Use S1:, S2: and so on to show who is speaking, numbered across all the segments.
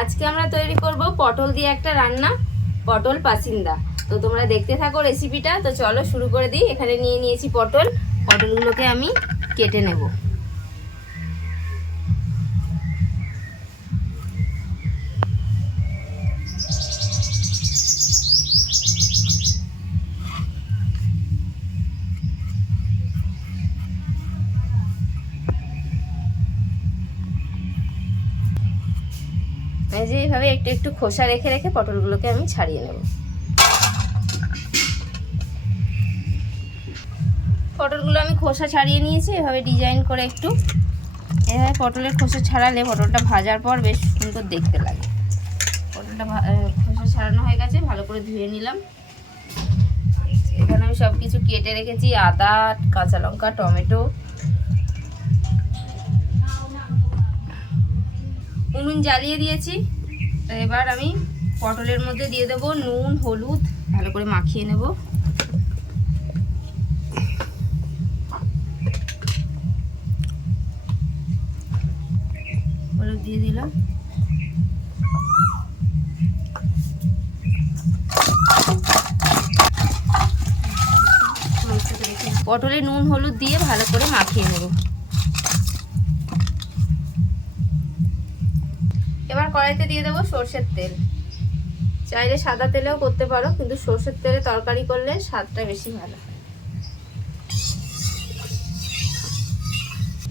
S1: আজকে আমরা তৈরি করব পটল দিয়ে একটা রান্না, পটল পাসিন্দা। তো তোমরা দেখতে থাকো রেসিপিটা তো চলো শুরু করে দিই। এখানে নিয়ে নিয়েছি পটল। পটলগুলোকে আমি কেটে নেব। এই যে এইভাবে একটু একটু খোসা রেখে রেখে পটলগুলোকে আমি ছাড়িয়ে নেব। পটলগুলো আমি খোসা ছাড়িয়ে নিয়েছি, এভাবে ডিজাইন করে একটু। এভাবে পটলের খোসা ছাড়ালে পটলটা ভাজার পর বেশ সুন্দর দেখতে লাগে। পটলটা খোসা ছাড়ানো হয়ে গেছে, ভালো করে ধুয়ে নিলাম। এখানে আমি সব কিছু কেটে রেখেছি, আদা, কাঁচা লঙ্কা, টমেটো। উনুন জ্বালিয়ে দিয়েছি। এবার আমি পটলের মধ্যে দিয়ে দেবো নুন, হলুদ, ভালো করে মাখিয়ে নেব। হলুদ দিয়ে দিলাম। পটলে নুন, হলুদ দিয়ে ভালো করে মাখিয়ে নেব। এবার কড়াইতে দিয়ে দেবো সর্ষের তেল। চাইলে সাদা তেলেও করতে পারো, কিন্তু সর্ষের তেলে তরকারি করলে স্বাদটা বেশি ভালো।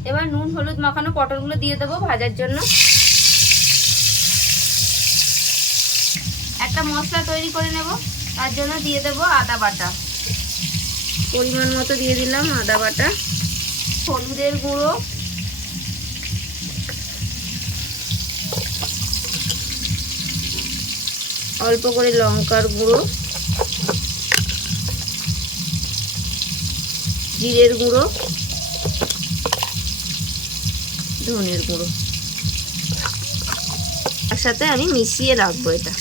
S1: এবার নুন, হলুদ মাখানো পটলগুলো দিয়ে দেবো ভাজার জন্য। একটা মশলা তৈরি করে নেব, তার জন্য দিয়ে দেবো আদা বাটা। পরিমাণ মতো দিয়ে দিলাম আদা বাটা। হলুদের গুঁড়ো অল্প করে লঙ্কার গুঁড়ো, জিরের গুঁড়ো, ধনের গুঁড়ো। একসাথে আমি মিশিয়ে রাখব এটা।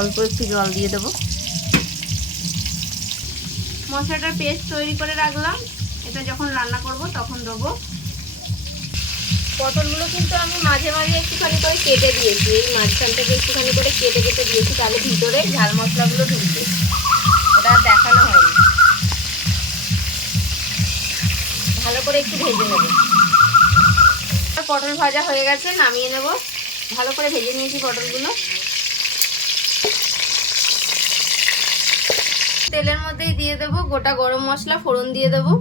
S1: অল্প একটু জল দিয়ে দেবো। মশলাটার পেস্ট তৈরি করে রাখলাম। এটা যখন রান্না করব তখন দেবো পটলগুলো কিন্তু আমি মাঝে মাঝে একটুখানি করে কেটে দিয়েছি। এই মাঝখান থেকে একটুখানি করে কেটে কেটে দিয়েছি, তাহলে ভিতরে ঝাল মশলাগুলো ঢুকবে। ওটা আর দেখানো হয়নি। ভালো করে একটু ভেজে নেব। পটল ভাজা হয়ে গেছে, নামিয়ে নেব। ভালো করে ভেজে নিয়েছি পটলগুলো। তেলের মধ্যেই দিয়ে দেবো গোটা গরম মশলা, ফোড়ন দিয়ে দেবো।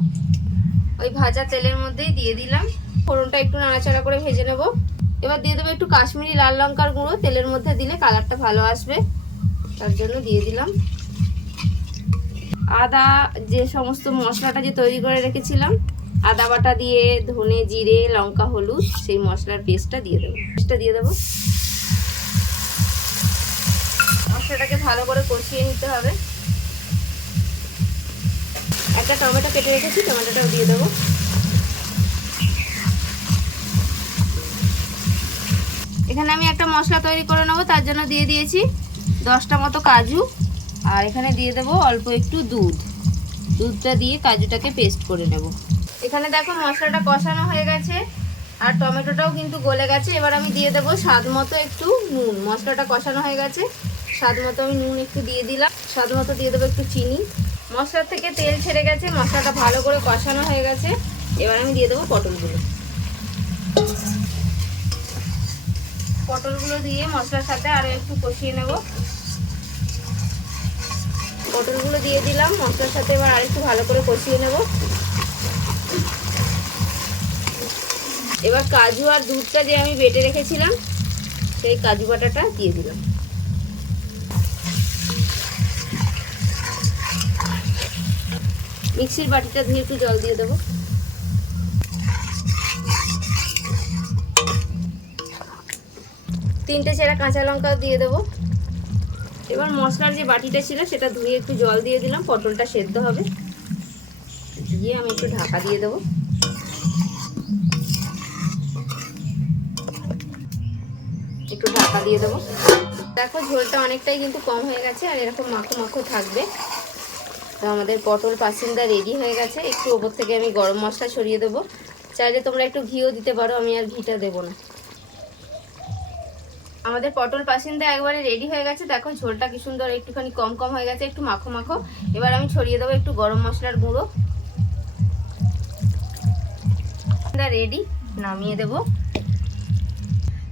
S1: ওই ভাজা তেলের মধ্যেই দিয়ে দিলাম। ফোড়নটা একটু নাড়াচাড়া করে ভেজে নেব। এবার দিয়ে দেবো একটু কাশ্মীরি লাল লঙ্কার গুঁড়ো। তেলের মধ্যে দিলে কালারটা ভালো আসবে। তার জন্য দিয়ে দিলাম। আদা, যে সমস্ত মশলাটা যে তৈরি করে রেখেছিলাম, আদা বাটা দিয়ে ধনে, জিরে, লঙ্কা, হলুদ, সেই মশলার পেস্টটা দিয়ে দেবো। পেস্টটা দিয়ে দেবো। মশলাটাকে ভালো করে কষিয়ে নিতে হবে। একটা টমেটো কেটে রেখেছি, টমেটোটাও দিয়ে দেবো। এখানে আমি একটা মশলা তৈরি করে নেব, তার জন্য দিয়ে দিয়েছি দশটা মতো কাজু। আর এখানে দিয়ে দেবো অল্প একটু দুধ। দুধটা দিয়ে কাজুটাকে পেস্ট করে নেব। এখানে দেখো মশলাটা কষানো হয়ে গেছে, আর টমেটোটাও কিন্তু গলে গেছে। এবার আমি দিয়ে দেবো স্বাদ মতো একটু নুন। মশলাটা কষানো হয়ে গেছে, স্বাদ মতো আমি নুন একটু দিয়ে দিলাম। স্বাদ মতো দিয়ে দেবো একটু চিনি। মশলার থেকে তেল ছেড়ে গেছে, মশলাটা ভালো করে কষানো হয়ে গেছে। এবার আমি দিয়ে দেবো পটলগুলো। পটলগুলো দিয়ে মশলার সাথে আরও একটু কষিয়ে নেব। পটলগুলো দিয়ে দিলাম, মশলার সাথে এবার আরেকটু ভালো করে কষিয়ে নেব। এবার কাজু আর দুধটা যে আমি বেটে রেখেছিলাম, সেই কাজু বাটাটা দিয়ে দিলাম। মিক্সির বাটিটা দিয়ে একটু জল দিয়ে দেবো। তিনটে চেরা কাঁচা লঙ্কাও দিয়ে দেবো। এবার মশলার যে বাটিটা ছিল, সেটা ধুয়ে একটু জল দিয়ে দিলাম, পটলটা সেদ্ধ হবে। দিয়ে আমি একটু ঢাকা দিয়ে দেবো। একটু ঢাকা দিয়ে দেবো। দেখো, ঝোলটা অনেকটাই কিন্তু কম হয়ে গেছে, আর এরকম মাখো মাখো থাকবে। তো আমাদের পটল পাসিন্দা রেডি হয়ে গেছে। একটু ওপর থেকে আমি গরম মশলা ছড়িয়ে দেবো। চাইলে তোমরা একটু ঘিও দিতে পারো, আমি আর ঘিটা দেবো না। আমাদের পটল পাসিন্দা একবারে রেডি হয়ে গেছে। দেখো, ঝোলটা কি সুন্দর, একটুখানি কম কম হয়ে গেছে, একটু মাখো মাখো। এবার আমি ছড়িয়ে দেবো একটু গরম মশলার গুঁড়ো। রেডি নামিয়ে দেব।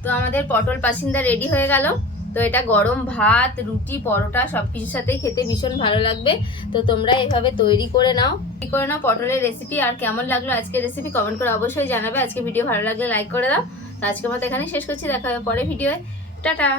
S1: তো আমাদের পটল পাসিন্দা রেডি হয়ে গেল। তো এটা গরম ভাত, রুটি, পরোটা সব কিছুর সাথেই খেতে ভীষণ ভালো লাগবে। তো তোমরা এভাবে তৈরি করে নাও। তৈরি করে নাও পটলের রেসিপি আর কেমন লাগল আজকের রেসিপি কমেন্ট করে অবশ্যই জানাবে। আজকে ভিডিও ভালো লাগলে লাইক করে দাও। তো আজকের মতো এখানে শেষ করছি। দেখা হবে পরে ভিডিওয়ে টাটা